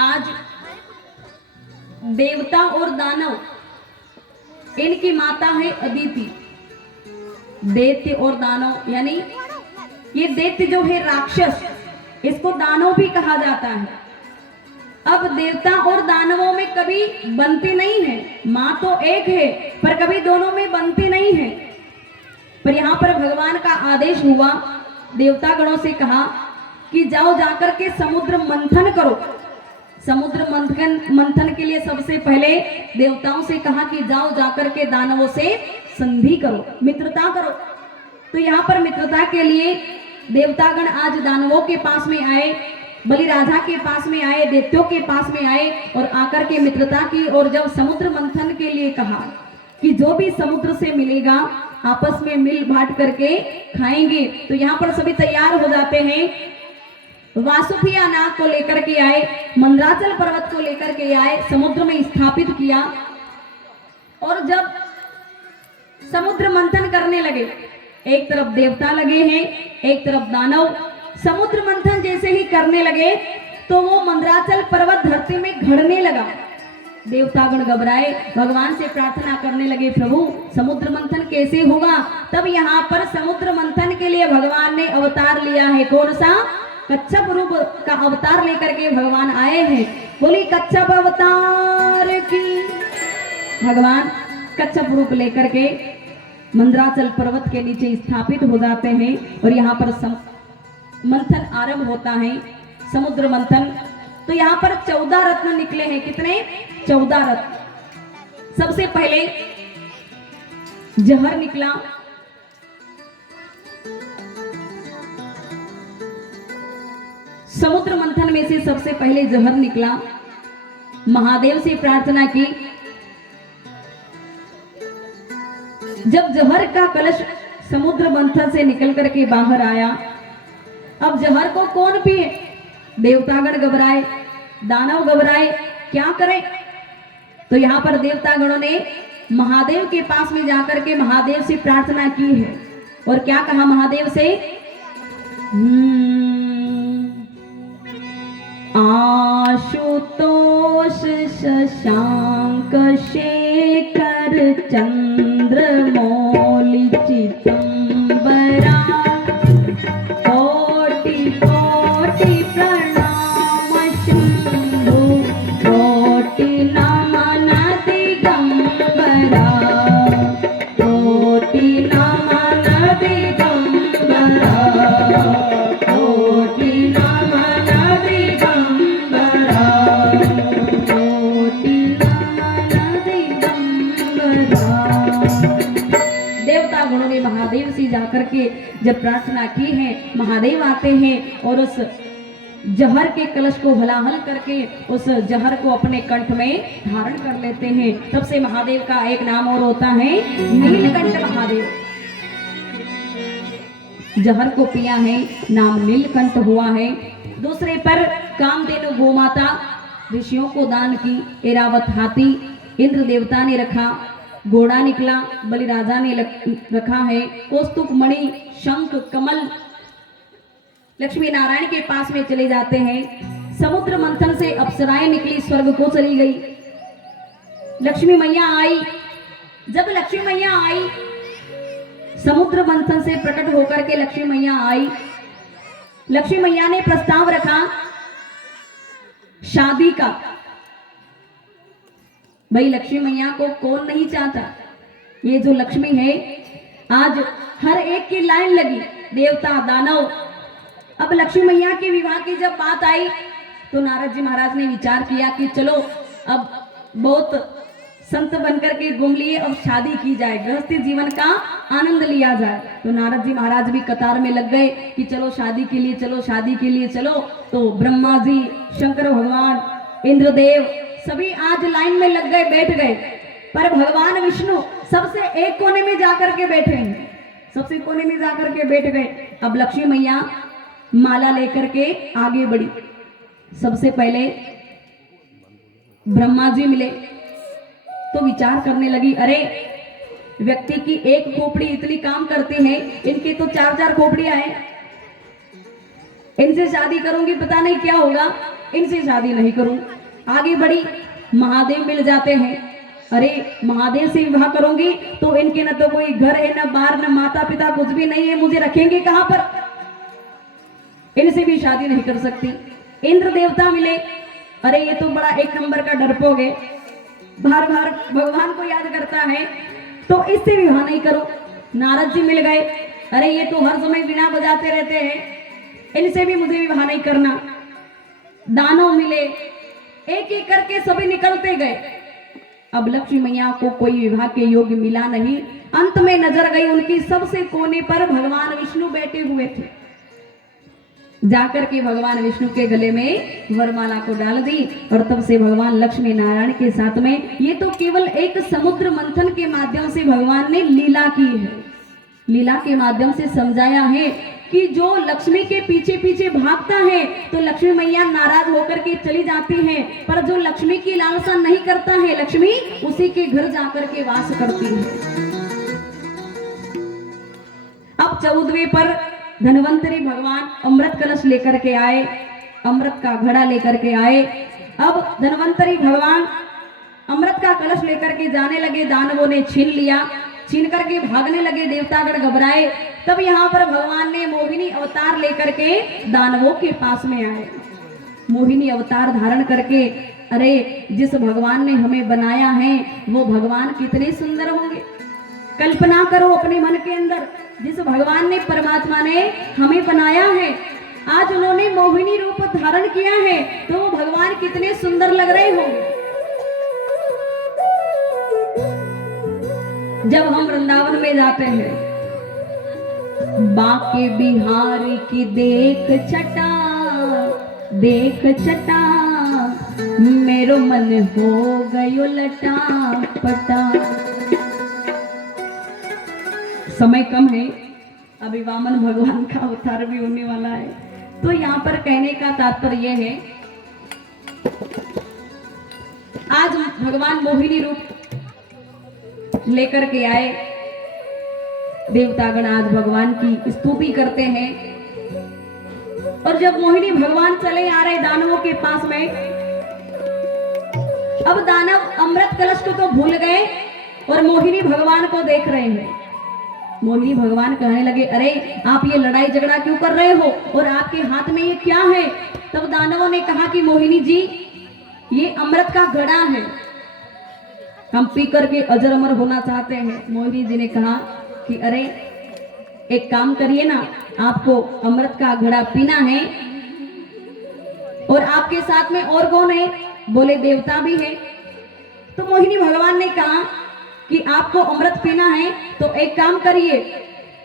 आज देवता और दानव, इनकी माता है अदिति। दैत्य और दानव यानी ये दैत्य जो है राक्षस, इसको दानव भी कहा जाता है। अब देवता और दानवों में कभी बनते नहीं है, माँ तो एक है पर कभी दोनों में बनते नहीं है। पर यहाँ पर भगवान का आदेश हुआ, देवता गणों से कहा कि जाओ जाकर के समुद्र मंथन करो। समुद्र मंथन के लिए सबसे पहले देवताओं से कहा कि जाओ जाकर के दानवों से संधि करो, मित्रता करो। तो यहाँ पर मित्रता के लिए देवतागण आज दानवों के पास में आए, बलि राजा के पास में आए, दैत्यों के पास में आए और आकर के मित्रता की। और जब समुद्र मंथन के लिए कहा कि जो भी समुद्र से मिलेगा आपस में मिल बांट करके खाएंगे, तो यहाँ पर सभी तैयार हो जाते हैं। वासुकिया नाग को लेकर के आए, मंदराचल पर्वत को लेकर के आए, समुद्र में स्थापित किया। और जब समुद्र मंथन करने लगे, एक तरफ देवता लगे हैं, एक तरफ दानव। समुद्र मंथन जैसे ही करने लगे तो वो मंदराचल पर्वत धरती में घड़ने लगा। देवतागण घबराए, भगवान से प्रार्थना करने लगे, प्रभु समुद्र मंथन कैसे होगा। तब यहाँ पर समुद्र मंथन के लिए भगवान ने अवतार लिया है। कौन सा? कच्छप रूप का अवतार लेकर के भगवान आए हैं। बोली कच्छप अवतार की। भगवान कच्छप रूप लेकर के मंदराचल पर्वत के नीचे स्थापित हो जाते हैं और यहाँ पर मंथन आरंभ होता है, समुद्र मंथन। तो यहाँ पर 14 रत्न निकले हैं। कितने? 14 रत्न। सबसे पहले जहर निकला, समुद्र मंथन में से सबसे पहले जहर निकला। महादेव से प्रार्थना की। जब जहर का कलश समुद्र मंथन से निकल करके बाहर आया, अब जहर को कौन पिए? देवतागण घबराए, दानव घबराए, क्या करें? तो यहाँ पर देवतागणों ने महादेव के पास में जाकर के महादेव से प्रार्थना की है। और क्या कहा महादेव से? आशुतोष शशांक शेखर चंद्रमौलि चिदंबरा, कोटि कोटि प्रणाम शंभु, कोटि नमन दिगंबरा, कोटि नमन दिगंबरा, कोटि नमन दिगंबरा, कोटि नमन दिगंबरा। देवता गणों ने महादेव से जाकर के जब प्रार्थना की है, महादेव आते हैं और उस जहर के कलश को हलाहल करके उस जहर को अपने कंठ में धारण कर लेते हैं। तब से महादेव का एक नाम और होता है नीलकंठ महादेव। जहर को पिया है, नाम नीलकंठ हुआ है। दूसरे पर कामधेनु गोमाता ऋषियों को दान की, एरावत हाथी इंद्र देवता ने रखा, घोड़ा निकला बलि राजा ने रखा है, कौस्तुभ मणि शंख कमल लक्ष्मी नारायण के पास में चले जाते हैं। समुद्र मंथन से अप्सराएं निकली, स्वर्ग को चली गई। लक्ष्मी मैया आई। जब लक्ष्मी मैया आई, समुद्र मंथन से प्रकट होकर के लक्ष्मी मैया आई। लक्ष्मी मैया ने प्रस्ताव रखा शादी का। भाई लक्ष्मी मैया को कौन नहीं चाहता। ये जो लक्ष्मी है, आज हर एक की लाइन लगी, देवता दानव। अब लक्ष्मी मैया के विवाह की जब बात आई तो नारद जी महाराज ने विचार किया कि चलो अब बहुत संत बनकर के घूम लिए, अब शादी की जाए, गृहस्थी जीवन का आनंद लिया जाए। तो नारद जी महाराज भी कतार में लग गए कि चलो शादी के लिए चलो, शादी के लिए चलो। तो ब्रह्मा जी, शंकर भगवान, इंद्रदेव सभी आज लाइन में लग गए, बैठ गए। पर भगवान विष्णु सबसे एक कोने में जाकर के बैठे हैं, सबसे कोने में जाकर के बैठ गए। अब लक्ष्मी मैया माला लेकर के आगे बढ़ी। सबसे पहले ब्रह्मा जी मिले तो विचार करने लगी, अरे व्यक्ति की एक खोपड़ी इतनी काम करती है, इनकी तो 4-4 खोपड़ियां हैं, इनसे शादी करूंगी पता नहीं क्या होगा। इनसे शादी नहीं करूं। आगे बढ़ी, महादेव मिल जाते हैं। अरे महादेव से विवाह करूंगी तो इनके न तो कोई घर है, न बार, न माता पिता, कुछ भी नहीं है, मुझे रखेंगे कहां पर, इनसे भी शादी नहीं कर सकती। इंद्र देवता मिले, अरे ये तो बड़ा एक नंबर का डरपोक है, बार बार भगवान को याद करता है, तो इससे विवाह नहीं करो। नारद जी मिल गए, अरे ये तो हर समय वीणा बजाते रहते हैं, इनसे भी मुझे विवाह नहीं करना। दानव मिले, एक एक करके सभी निकलते गए। अब लक्ष्मी मैया को कोई विवाह के योग्य मिला नहीं। अंत में नजर गई उनकी सबसे कोने पर भगवान विष्णु बैठे हुए थे। जाकर के भगवान विष्णु के गले में वरमाला को डाल दी और तब से भगवान लक्ष्मी नारायण के साथ में, ये तो केवल एक समुद्र मंथन के माध्यम से भगवान ने लीला की है। लीला के माध्यम से समझाया है कि जो लक्ष्मी के पीछे पीछे भागता है तो लक्ष्मी मैया नाराज होकर के चली जाती है, पर जो लक्ष्मी की लालसा नहीं करता है, लक्ष्मी उसी के घर जाकर के वास करती है। अब 14वें पर धन्वंतरी भगवान अमृत कलश लेकर के आए, अमृत का घड़ा लेकर के आए। अब धन्वंतरी भगवान अमृत का कलश लेकर के जाने लगे, दानवों ने छीन लिया, छीन करके भागने लगे, देवतागण घबराए। तब यहाँ पर भगवान ने मोहिनी अवतार लेकर के दानवों के पास में आए। मोहिनी अवतार धारण करके, अरे जिस भगवान ने हमें बनाया है वो भगवान कितने सुंदर होंगे। कल्पना करो अपने मन के अंदर, जिस भगवान ने, परमात्मा ने हमें बनाया है, आज उन्होंने मोहिनी रूप धारण किया है, तो वो भगवान कितने सुंदर लग रहे होंगे। जब हम वृंदावन में जाते हैं, बाके बिहारी की देख छटा, देख छटा, मेरो मन हो गयो लटा पटा। समय कम है, अभी वामन भगवान का अवतार भी होने वाला है, तो यहाँ पर कहने का तात्पर्य है, आज भगवान मोहिनी रूप लेकर के आए। देवतागण आज भगवान की स्तुति करते हैं। और जब मोहिनी भगवान चले आ रहे दानवों के पास में, अब दानव अमृत कलश को तो भूल गए और मोहिनी भगवान को देख रहे हैं। मोहिनी भगवान कहने लगे, अरे आप ये लड़ाई झगड़ा क्यों कर रहे हो और आपके हाथ में ये क्या है। तब दानवों ने कहा कि मोहिनी जी, ये अमृत का घड़ा है, हम पी करके अजर अमर होना चाहते हैं। मोहिनी जी ने कहा कि अरे एक काम करिए ना, आपको अमृत का घड़ा पीना है और आपके साथ में और कौन है, बोले देवता भी है। तो मोहिनी भगवान ने कहा कि आपको अमृत पीना है तो एक काम करिए,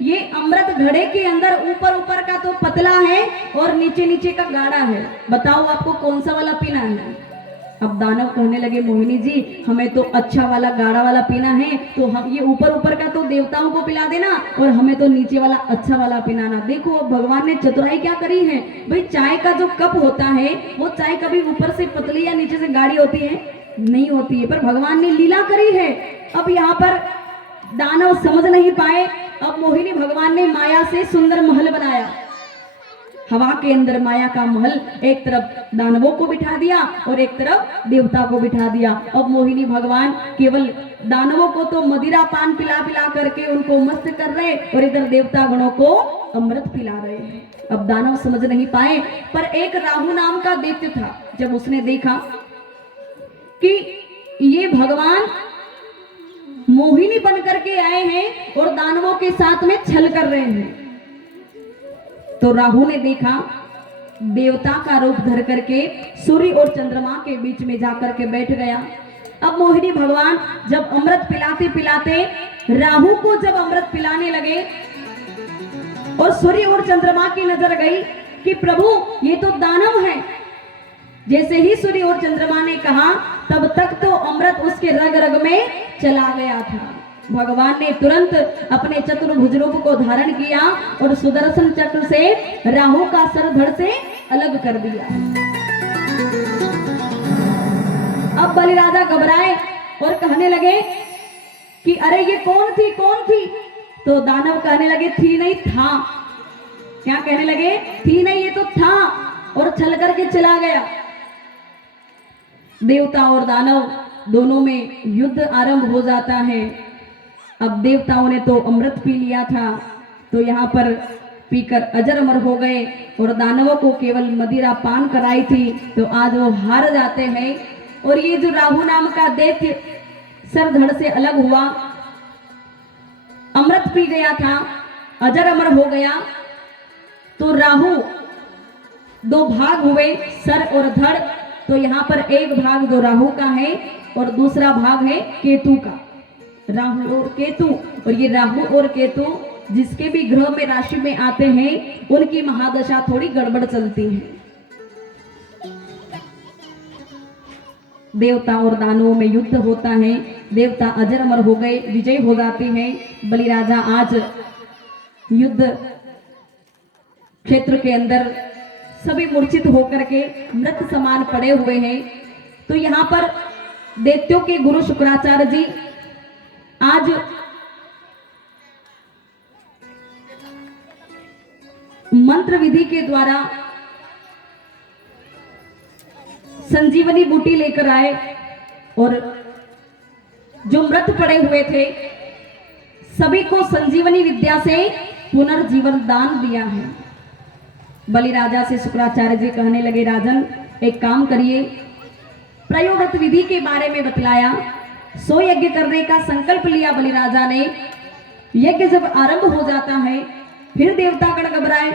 ये अमृत घड़े के अंदर ऊपर ऊपर का तो पतला है और नीचे नीचे का गाढ़ा है, बताओ आपको कौन सा वाला पीना है। अब दानव कहने लगे, मोहिनी जी हमें तो अच्छा वाला गाढ़ा वाला पीना है, तो हम ये ऊपर ऊपर का तो देवताओं को पिला देना और हमें तो नीचे वाला अच्छा वाला पिलाना। देखो भगवान ने चतुराई क्या करी है भाई, चाय का जो कप होता है वो चाय कभी ऊपर से पतली या नीचे से गाढ़ी होती है, नहीं होती है, पर भगवान ने लीला करी है। अब यहाँ पर दानव समझ नहीं पाए। अब मोहिनी भगवान ने माया से सुंदर महल बनाया, हवा के अंदर माया का महल, एक तरफ दानवों को बिठा दिया और एक तरफ देवता को बिठा दिया। अब मोहिनी भगवान केवल दानवों को तो मदिरा पान पिला पिला करके उनको मस्त कर रहे और इधर देवता गणों को अमृत पिला रहे हैं। अब दानव समझ नहीं पाए, पर एक राहु नाम का दैत्य था, जब उसने देखा कि ये भगवान मोहिनी बन करके आए हैं और दानवों के साथ में छल कर रहे हैं, तो राहु ने देखा, देवता का रूप धर करके सूर्य और चंद्रमा के बीच में जाकर के बैठ गया। अब मोहिनी भगवान जब अमृत पिलाते पिलाते राहु को जब अमृत पिलाने लगे और सूर्य और चंद्रमा की नजर गई कि प्रभु ये तो दानव है। जैसे ही सूर्य और चंद्रमा ने कहा, तब तक तो अमृत उसके रग रग में चला गया था। भगवान ने तुरंत अपने चतुर्भुज रूप को धारण किया और सुदर्शन चक्र से राहु का सर धड़ से अलग कर दिया। अब बलिराजा घबराए और कहने लगे कि अरे ये कौन थी, कौन थी। तो दानव कहने लगे, थी नहीं था। क्या कहने लगे, थी नहीं, ये तो था और छल करके चला गया। देवता और दानव दोनों में युद्ध आरंभ हो जाता है। अब देवताओं ने तो अमृत पी लिया था, तो यहाँ पर पीकर अजर अमर हो गए, और दानवों को केवल मदिरा पान कराई थी, तो आज वो हार जाते हैं। और ये जो राहु नाम का दैत्य सर धड़ से अलग हुआ, अमृत पी गया था, अजर अमर हो गया, तो राहु दो भाग हुए, सर और धड़। तो यहाँ पर एक भाग जो राहु का है और दूसरा भाग है केतु का, राहु और केतु। और ये राहु और केतु जिसके भी ग्रह में राशि में आते हैं, उनकी महादशा थोड़ी गड़बड़ चलती है। देवता और दानवों में युद्ध होता है, देवता अजर अमर हो गए, विजय हो जाते हैं। बलिराजा आज युद्ध क्षेत्र के अंदर सभी मूर्छित होकर के मृत समान पड़े हुए हैं। तो यहाँ पर दैत्यों के गुरु शुक्राचार्य जी आज मंत्र विधि के द्वारा संजीवनी बूटी लेकर आए, और जो मृत पड़े हुए थे सभी को संजीवनी विद्या से पुनर्जीवन दान दिया है। बलिराजा से शुक्राचार्य जी कहने लगे, राजन एक काम करिए, प्रयोगत विधि के बारे में बतलाया, 100 यज्ञ करने का संकल्प लिया बलिराजा ने। यज्ञ जब आरंभ हो जाता है, फिर देवतागण घबराए,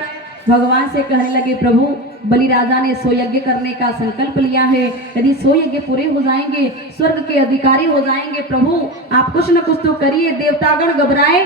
भगवान से कहने लगे, प्रभु बलिराजा ने 100 यज्ञ करने का संकल्प लिया है, यदि 100 यज्ञ पूरे हो जाएंगे, स्वर्ग के अधिकारी हो जाएंगे, प्रभु आप कुछ न कुछ तो करिए। देवतागण घबराए।